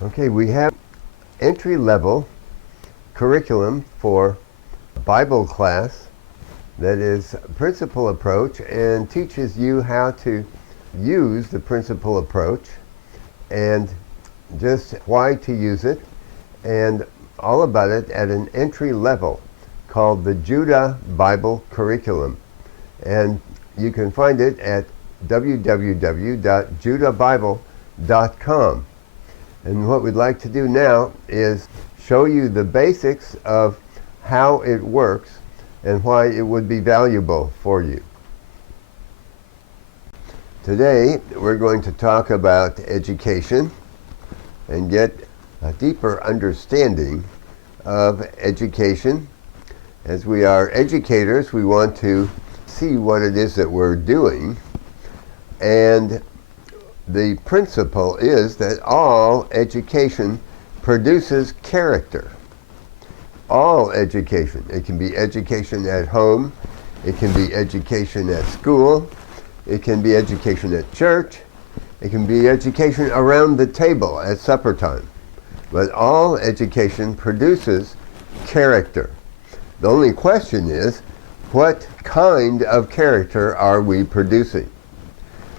Okay, we have entry-level curriculum for Bible class that is principle approach and teaches you how to use the principle approach and just why to use it and all about it at an entry level called the Judah Bible Curriculum. And you can find it at www.judahbible.com. And what we'd like to do now is show you the basics of how it works and why it would be valuable for you. Today we're going to talk about education and get a deeper understanding of education. As we are educators, we want to see what it is that we're doing, and the principle is that all education produces character. All education. It can be education at home, it can be education at school, it can be education at church, it can be education around the table at supper time. But all education produces character. The only question is, what kind of character are we producing?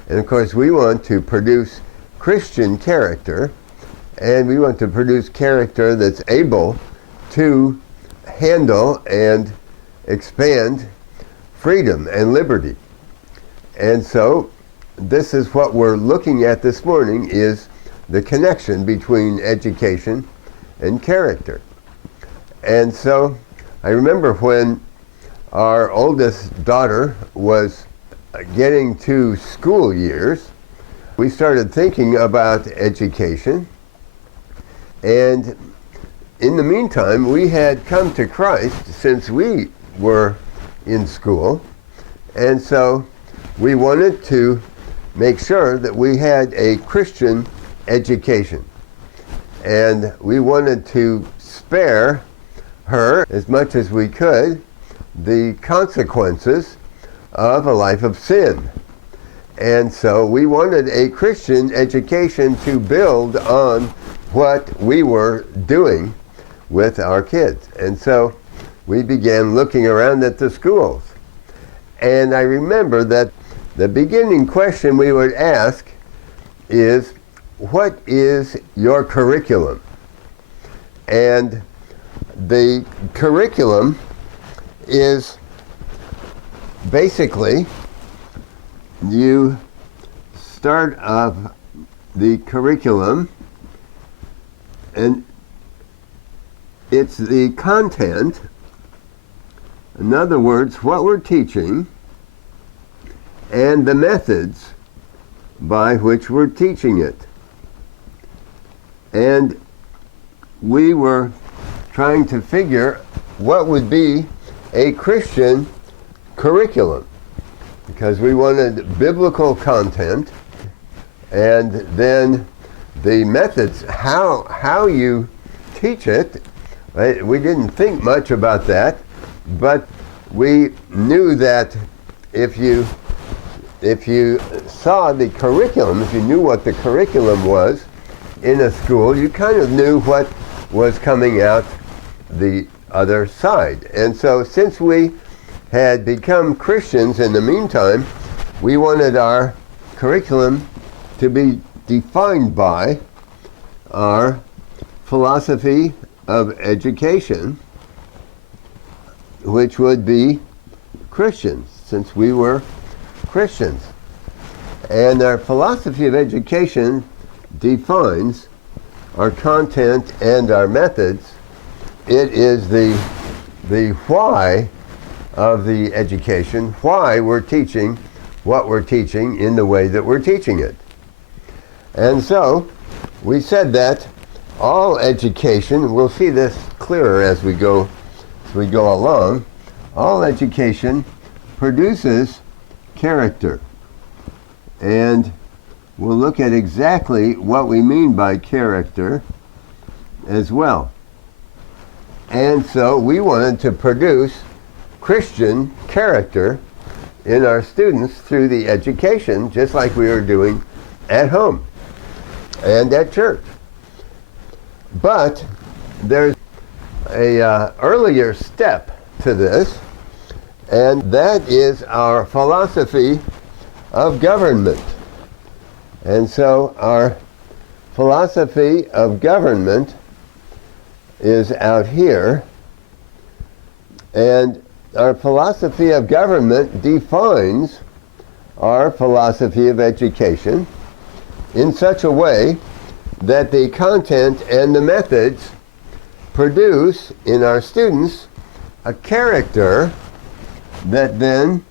And of course, we want to produce Christian character, and we want to produce character that's able to handle and expand freedom and liberty. And so, this is what we're looking at this morning, is the connection between education and character. And so, I remember when our oldest daughter was getting to school years, we started thinking about education. And in the meantime, we had come to Christ since we were in school. And so we wanted to make sure that we had a Christian education. And we wanted to spare her, as much as we could, the consequences of a life of sin. And so we wanted a Christian education to build on what we were doing with our kids. And so we began looking around at the schools. And I remember that the beginning question we would ask is, what is your curriculum? And the curriculum is basically, you start off the curriculum, and it's the content, in other words, what we're teaching, and the methods by which we're teaching it. And we were trying to figure what would be a Christian curriculum, because we wanted biblical content, and then the methods, how you teach it. Right? We didn't think much about that, but we knew that if you saw the curriculum, if you knew what the curriculum was in a school, you kind of knew what was coming out the other side. And so since we had become Christians in the meantime, we wanted our curriculum to be defined by our philosophy of education, which would be Christians, since we were Christians. And our philosophy of education defines our content and our methods. It is the why of the education, why we're teaching what we're teaching in the way that we're teaching it. And so we said that all education, we'll see this clearer as we go along, all education produces character. And we'll look at exactly what we mean by character as well. And so we wanted to produce Christian character in our students through the education, just like we were doing at home and at church. But there's a earlier step to this, and that is our philosophy of government. And so our philosophy of government is out here, and our philosophy of government defines our philosophy of education in such a way that the content and the methods produce in our students a character that then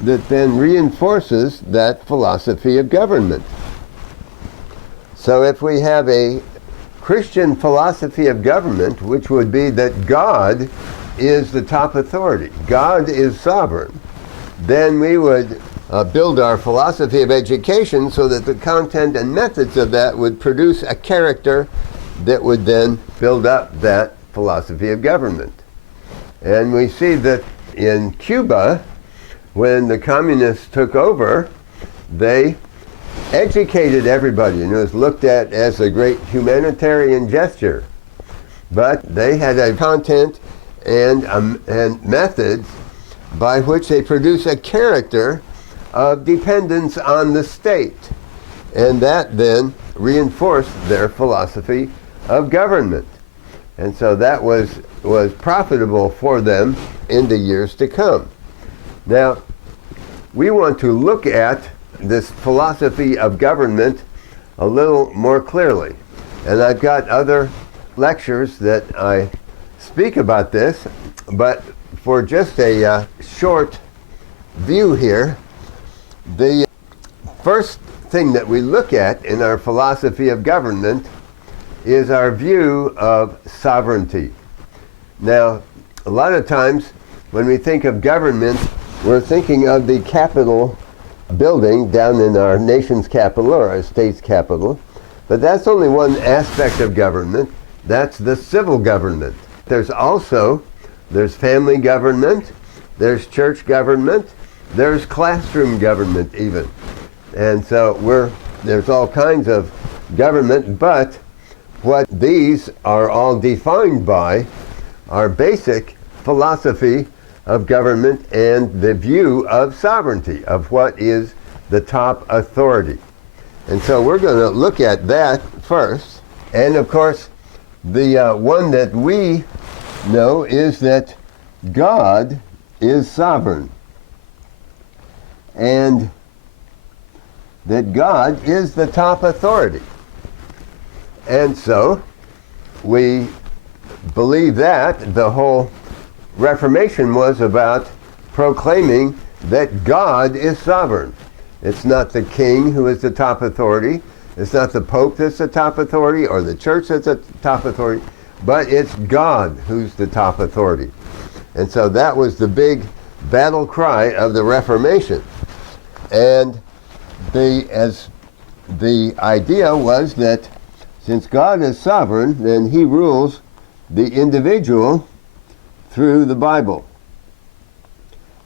reinforces that philosophy of government. So if we have a Christian philosophy of government, which would be that God is the top authority, God is sovereign, then we would build our philosophy of education so that the content and methods of that would produce a character that would then build up that philosophy of government. And we see that in Cuba, when the communists took over, they educated everybody, and it was looked at as a great humanitarian gesture. But they had a content and methods by which they produce a character of dependence on the state. And that then reinforced their philosophy of government. And so that was profitable for them in the years to come. Now, we want to look at this philosophy of government a little more clearly. And I've got other lectures that I speak about this, but for just a short view here, the first thing that we look at in our philosophy of government is our view of sovereignty. Now, a lot of times when we think of government, we're thinking of the Capitol building down in our nation's capital or our state's capital, but that's only one aspect of government. That's the civil government. There's family government, there's church government, there's classroom government even. And so there's all kinds of government, but what these are all defined by our basic philosophy of government and the view of sovereignty, of what is the top authority. And so we're going to look at that first. And of course, the one that we know is that God is sovereign, and that God is the top authority. And so we believe that the whole Reformation was about proclaiming that God is sovereign. It's not the king who is the top authority. It's not the Pope that's the top authority or the church that's the top authority, but it's God who's the top authority. And so that was the big battle cry of the Reformation. And the idea was that since God is sovereign, then he rules the individual through the Bible.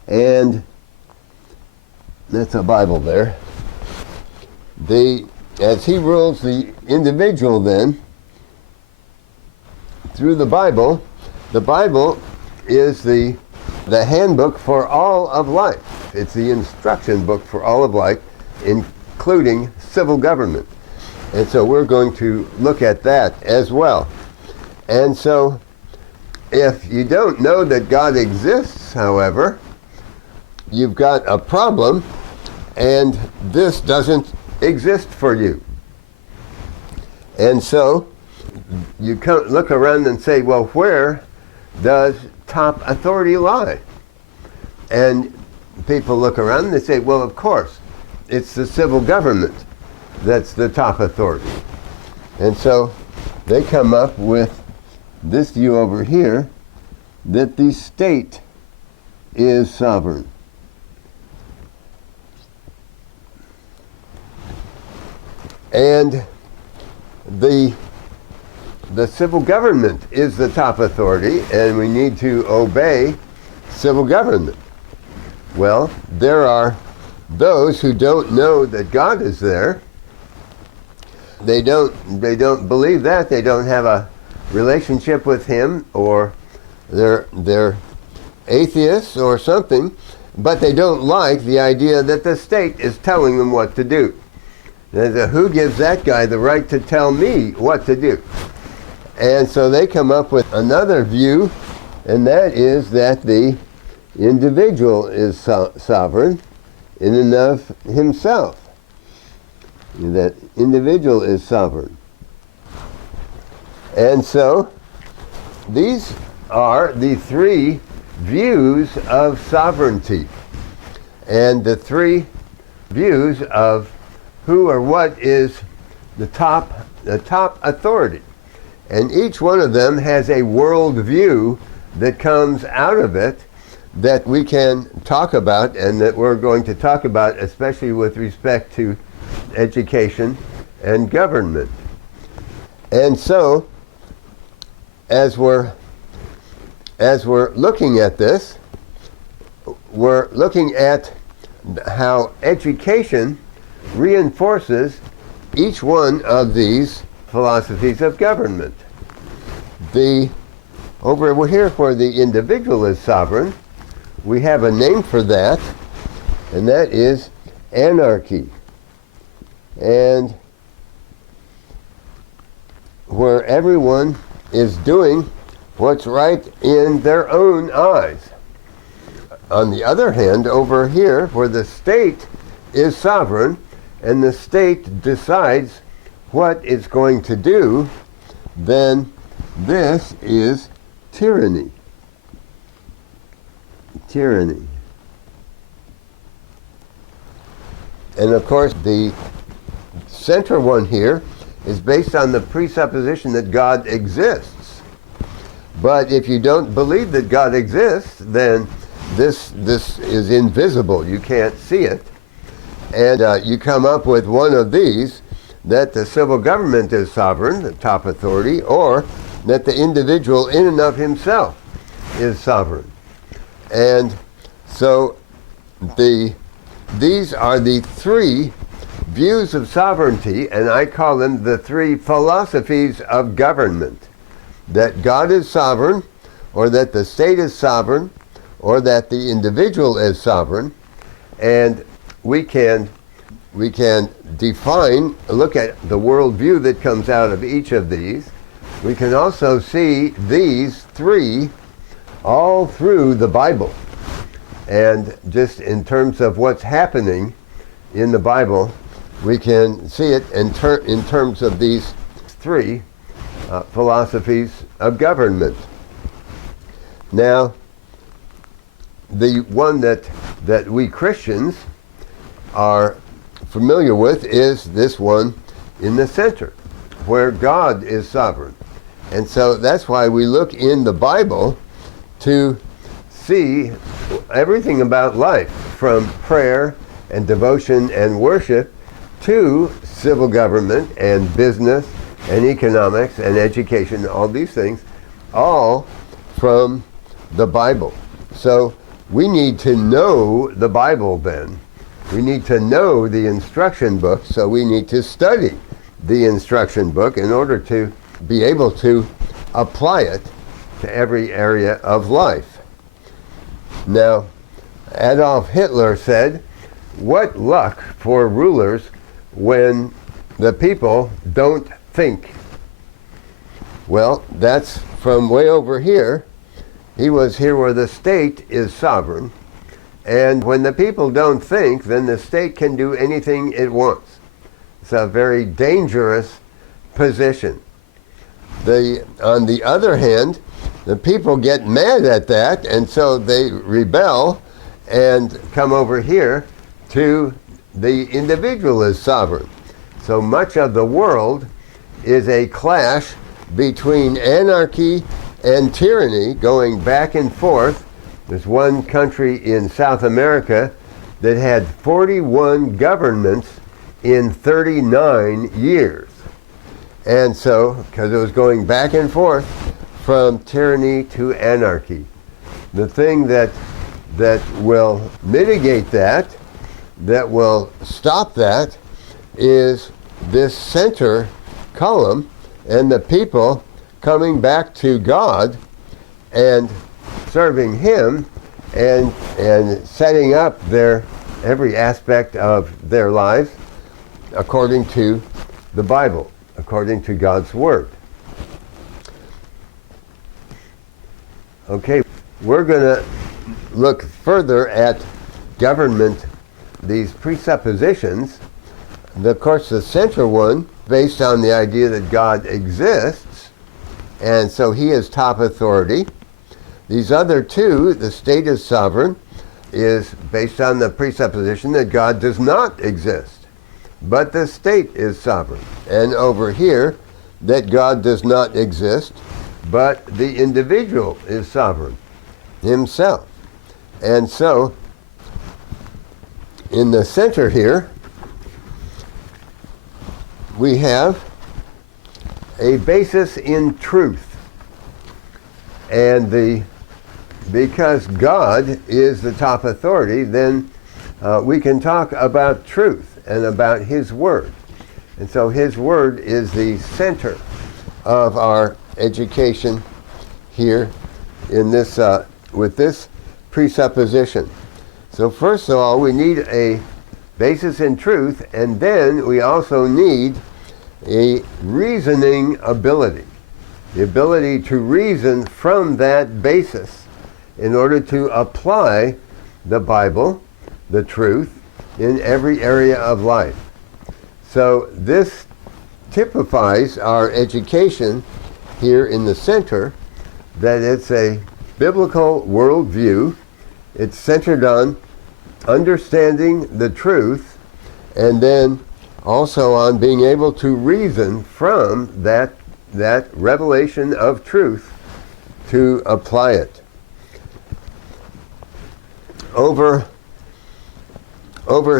And that's a Bible there. As he rules the individual then through the Bible is the handbook for all of life. It's the instruction book for all of life, including civil government. And so we're going to look at that as well. And so if you don't know that God exists, however, you've got a problem, and this doesn't exist for you. And so you look around and say, well, where does top authority lie? And people look around and they say, well, of course, it's the civil government that's the top authority. And so they come up with this view over here, that the state is sovereign. And the civil government is the top authority, and we need to obey civil government. Well, there are those who don't know that God is there, they don't believe that. They don't have a relationship with him, or they're atheists or something, but they don't like the idea that the state is telling them what to do. Who gives that guy the right to tell me what to do? And so they come up with another view, and that is that the individual is sovereign in and of himself. That individual is sovereign. And so these are the three views of sovereignty, and the three views of who or what is the top authority. And each one of them has a world view that comes out of it that we can talk about, and that we're going to talk about, especially with respect to education and government. And so, as we're looking at this, we're looking at how education reinforces each one of these philosophies of government. Over here where the individual is sovereign, we have a name for that, and that is anarchy. And where everyone is doing what's right in their own eyes. On the other hand, over here, where the state is sovereign and the state decides what it's going to do, then this is tyranny. Tyranny. And of course, the center one here is based on the presupposition that God exists. But if you don't believe that God exists, then this is invisible. You can't see it. And you come up with one of these, that the civil government is sovereign, the top authority, or that the individual in and of himself is sovereign. And so these are the three views of sovereignty, and I call them the three philosophies of government. That God is sovereign, or that the state is sovereign, or that the individual is sovereign. And we can define, look at the worldview that comes out of each of these. We can also see these three all through the Bible. And just in terms of what's happening in the Bible, we can see it in terms of these three philosophies of government. Now, the one that we Christians are familiar with is this one in the center, where God is sovereign. And so that's why we look in the Bible to see everything about life, from prayer and devotion and worship to civil government and business and economics and education, all these things, all from the Bible. So we need to know the Bible then. We need to know the instruction book, so we need to study the instruction book in order to be able to apply it to every area of life. Now, Adolf Hitler said, "What luck for rulers when the people don't think." Well, that's from way over here. He was here where the state is sovereign. And when the people don't think, then the state can do anything it wants. It's a very dangerous position. On the other hand, the people get mad at that, and so they rebel and come over here to the individual as sovereign. So much of the world is a clash between anarchy and tyranny, going back and forth. There's one country in South America that had 41 governments in 39 years. And so, because it was going back and forth from tyranny to anarchy. The thing that will mitigate that will stop that, is this center column and the people coming back to God and serving Him and setting up their every aspect of their lives according to the Bible, according to God's Word. Okay, we're going to look further at government, these presuppositions. Of course, the central one, based on the idea that God exists, and so He is top authority. These other two, the state is sovereign, is based on the presupposition that God does not exist, but the state is sovereign. And over here, that God does not exist, but the individual is sovereign himself. And so, in the center here, we have a basis in truth. And because God is the top authority, then we can talk about truth and about His Word. And so His Word is the center of our education here in this, with this presupposition. So first of all, we need a basis in truth, and then we also need a reasoning ability. The ability to reason from that basis in order to apply the Bible, the truth, in every area of life. So this typifies our education here in the center, that it's a biblical worldview. It's centered on understanding the truth, and then also on being able to reason from that revelation of truth to apply it. Over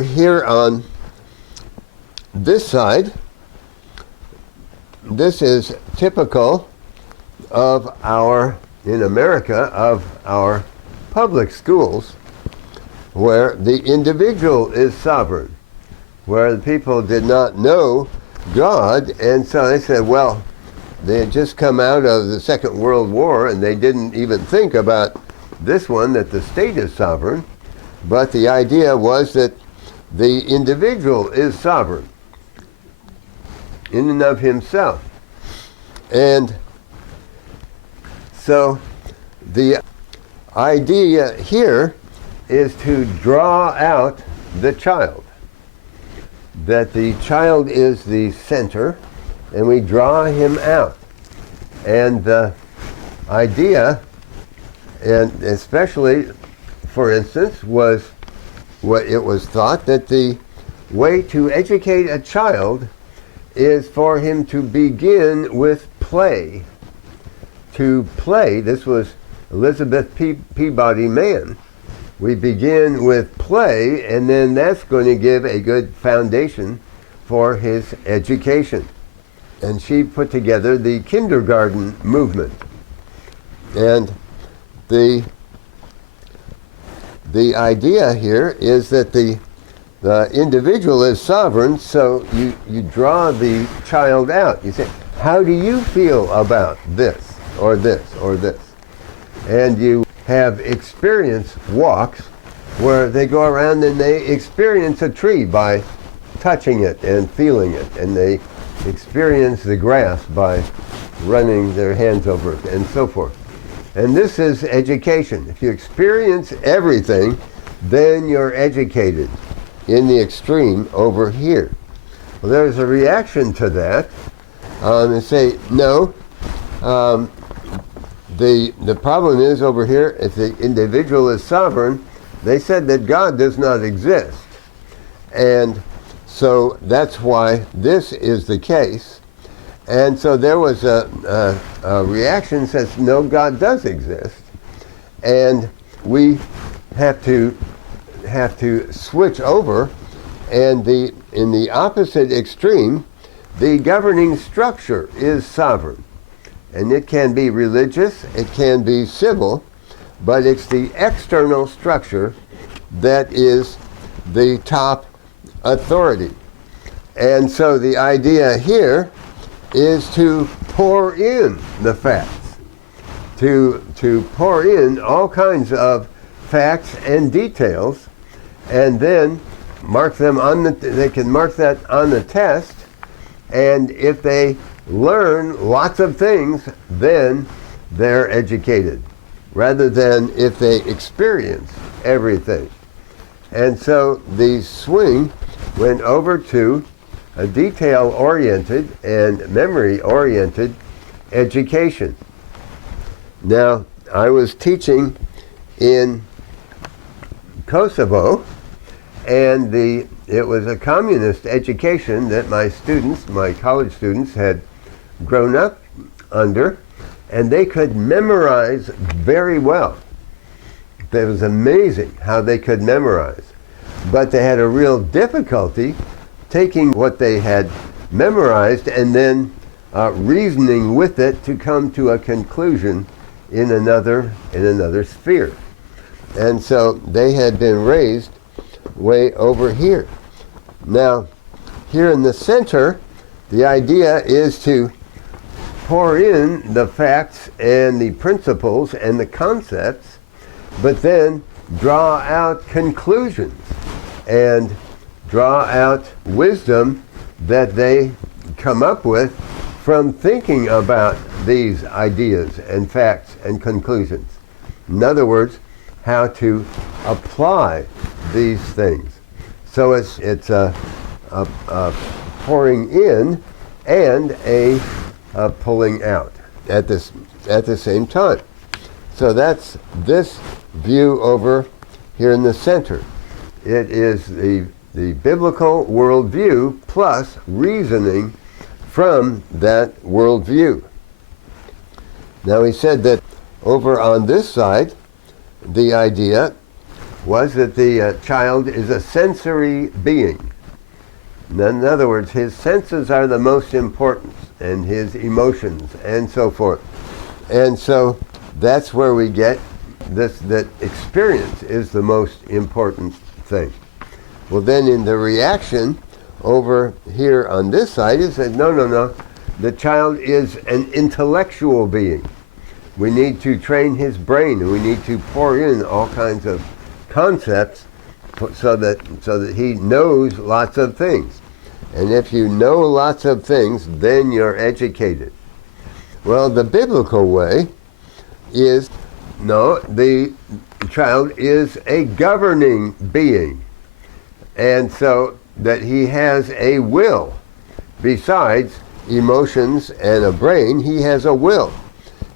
here on this side, this is typical of in America, of our public schools, where the individual is sovereign, where the people did not know God, and so they said, well, they had just come out of the Second World War, and they didn't even think about this one, that the state is sovereign, but the idea was that the individual is sovereign in and of himself. And so the idea here is to draw out the child, that the child is the center, and we draw him out. And the idea, and especially, for instance, was what it was thought that the way to educate a child is for him to begin with play. To play, this was Elizabeth Peabody Mann. We begin with play, and then that's going to give a good foundation for his education. And she put together the kindergarten movement. And the idea here is that the individual is sovereign, so you draw the child out. You say, how do you feel about this, or this, or this? And you have experience walks where they go around and they experience a tree by touching it and feeling it, and they experience the grass by running their hands over it, and so forth. And this is education. If you experience everything, then you're educated in the extreme over here. Well, there's a reaction to that. And say, no, the problem is over here, if the individual is sovereign, they said that God does not exist. And so that's why this is the case. And so there was a reaction that says, no, God does exist. And we have to switch over, and in the opposite extreme, the governing structure is sovereign. And it can be religious, it can be civil, but it's the external structure that is the top authority. And so the idea here is to pour in the facts, to pour in all kinds of facts and details, and then mark them on they can mark that on the test, and if they learn lots of things, then they're educated, rather than if they experience everything. And so the swing went over to a detail-oriented and memory-oriented education. Now, I was teaching in Kosovo, and it was a communist education that my students, my college students, had grown up under, and they could memorize very well. It was amazing how they could memorize. But they had a real difficulty taking what they had memorized and then reasoning with it to come to a conclusion in another sphere. And so they had been raised way over here. Now, here in the center, the idea is to pour in the facts and the principles and the concepts, but then draw out conclusions and draw out wisdom that they come up with from thinking about these ideas and facts and conclusions. In other words, how to apply these things. So it's a pouring in and a pulling out at the same time. So that's this view over here in the center. It is the biblical worldview plus reasoning from that worldview. Now he said that over on this side, the idea was that the child is a sensory being. In other words, his senses are the most important, and his emotions, and so forth. And so that's where we get this, that experience is the most important thing. Well, then in the reaction over here on this side, it said, no, the child is an intellectual being. We need to train his brain, and we need to pour in all kinds of concepts so that he knows lots of things. And if you know lots of things, then you're educated. Well, the biblical way is, no, the child is a governing being. And so that he has a will. Besides emotions and a brain, he has a will.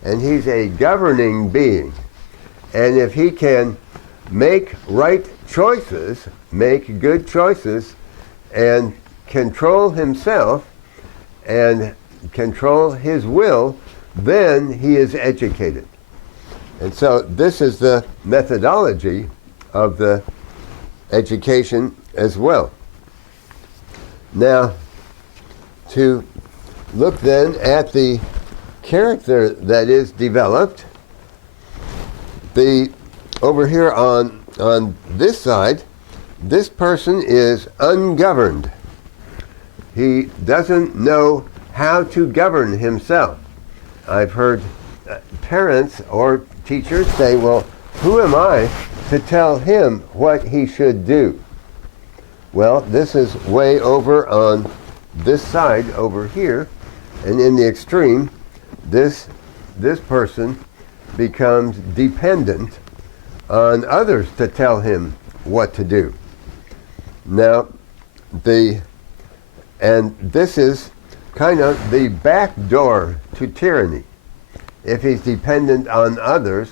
And he's a governing being. And if he can make right choices, make good choices, and control himself and control his will, then he is educated. And so this is the methodology of the education as well. Now, to look then at the character that is developed, over here on this side, this person is ungoverned. He doesn't know how to govern himself. I've heard parents or teachers say, well, who am I to tell him what he should do? Well, this is way over on this side over here, and in the extreme, this person becomes dependent on others to tell him what to do. Now, and this is kind of the back door to tyranny. If he's dependent on others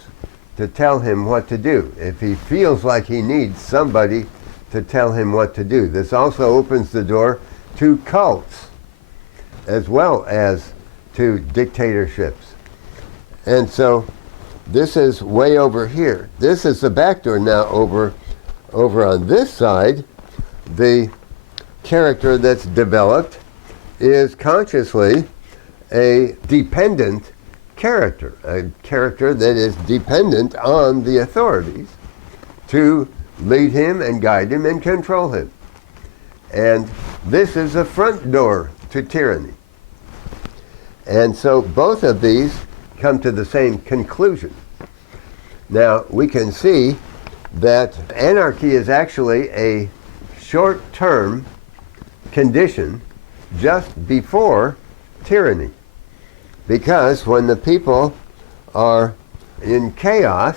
to tell him what to do, if he feels like he needs somebody to tell him what to do. This also opens the door to cults as well as to dictatorships. And so this is way over here. This is the back door. Now over on this side, the character that's developed is consciously a dependent character, a character that is dependent on the authorities to lead him and guide him and control him. And this is a front door to tyranny. And so both of these come to the same conclusion. Now, we can see that anarchy is actually a short-term condition just before tyranny. Because when the people are in chaos,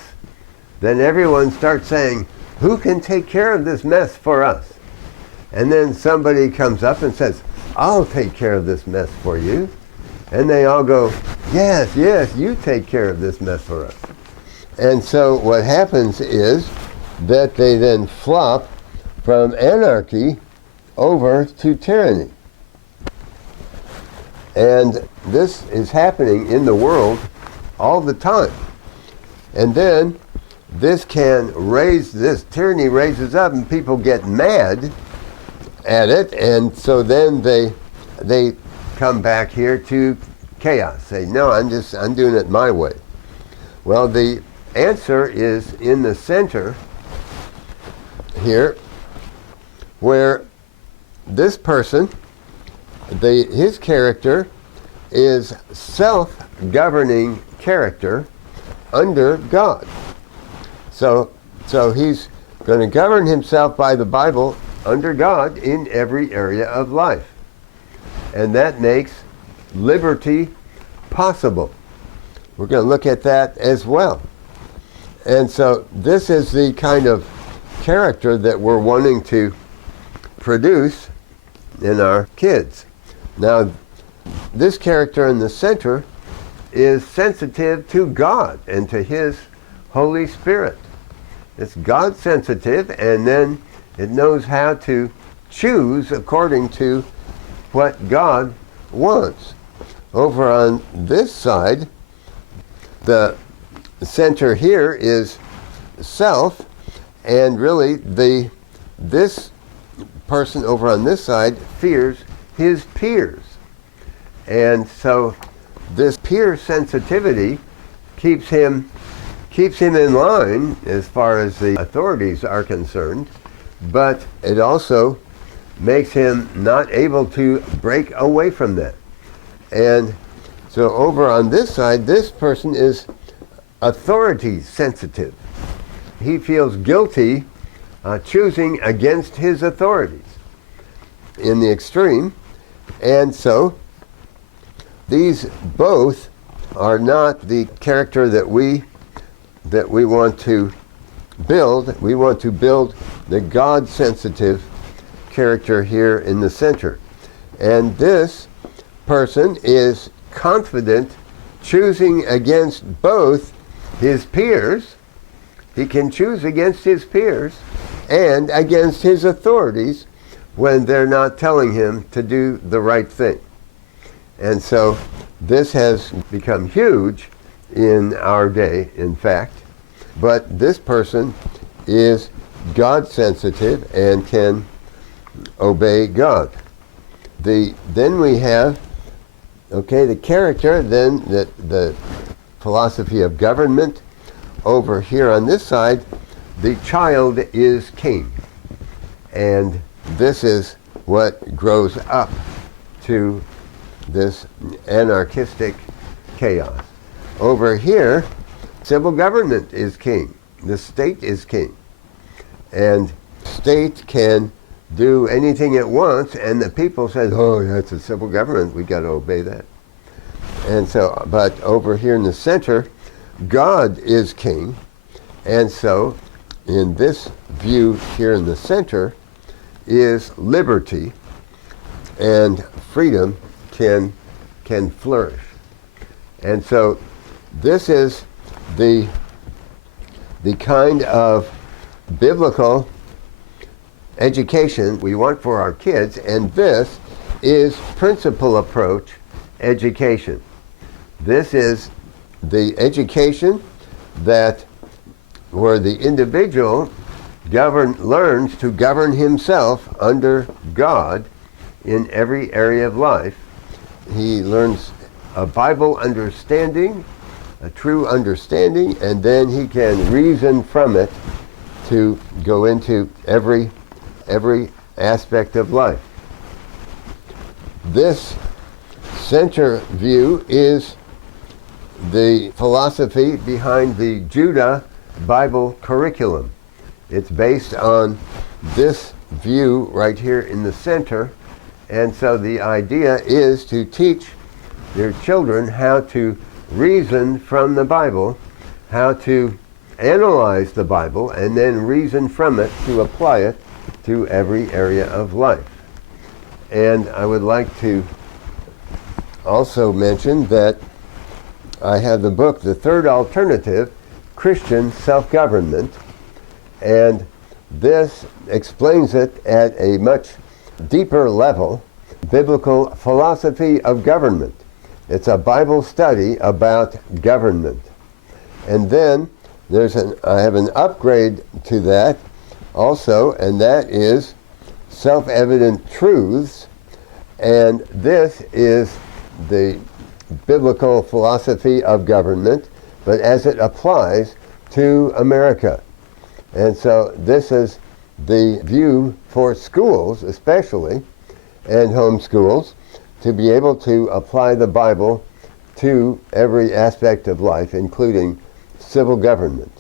then everyone starts saying, who can take care of this mess for us? And then somebody comes up and says, I'll take care of this mess for you. And they all go, yes, yes, you take care of this mess for us. And so what happens is that they then flop from anarchy over to tyranny. And this is happening in the world all the time. And then this tyranny raises up and people get mad at it, and so then they come back here to chaos. Say, no, I'm doing it my way. Well, the answer is in the center here, where this person, his character is self-governing character under God. So he's going to govern himself by the Bible under God in every area of life. And that makes liberty possible. We're going to look at that as well. And so this is the kind of character that we're wanting to produce in our kids. Now, this character in the center is sensitive to God and to His Holy Spirit. It's God sensitive, and then it knows how to choose according to what God wants. Over on this side, the center here is self, and really this person over on this side fears his peers. And so this peer sensitivity keeps him in line as far as the authorities are concerned, but it also makes him not able to break away from that. And so over on this side, this person is authority sensitive. He feels guilty choosing against his authorities in the extreme. And so these both are not the character that we want to build. We want to build the God-sensitive character here in the center. And this person is confident choosing against both his peers. He can choose against his peers and against his authorities when they're not telling him to do the right thing. And so this has become huge in our day, in fact. But this person is God-sensitive and can obey God. Then we have, the character, then the philosophy of government. Over here on this side, the child is king. And this is what grows up to this anarchistic chaos. Over here, civil government is king. The state is king. And state can do anything it wants, and the people say, oh, that's a civil government, we got to obey that. And so, but over here in the center, God is king. And so, in this view here in the center, is liberty, and freedom can flourish. And so this is the kind of biblical education we want for our kids, and this is principle approach education. This is the education where the individual learns to govern himself under God in every area of life. He learns a Bible understanding, a true understanding, and then he can reason from it to go into every aspect of life. This center view is the philosophy behind the Judah Bible curriculum. It's based on this view right here in the center, and so the idea is to teach your children how to reason from the Bible, how to analyze the Bible, and then reason from it to apply it to every area of life. And I would like to also mention that I have the book, The Third Alternative, Christian Self-Government, and this explains it at a much deeper level, biblical philosophy of government. It's a Bible study about government. And then I have an upgrade to that also, and that is Self-Evident Truths, and this is the biblical philosophy of government, but as it applies to America. And so this is the view for schools especially, and homeschools, to be able to apply the Bible to every aspect of life, including civil government.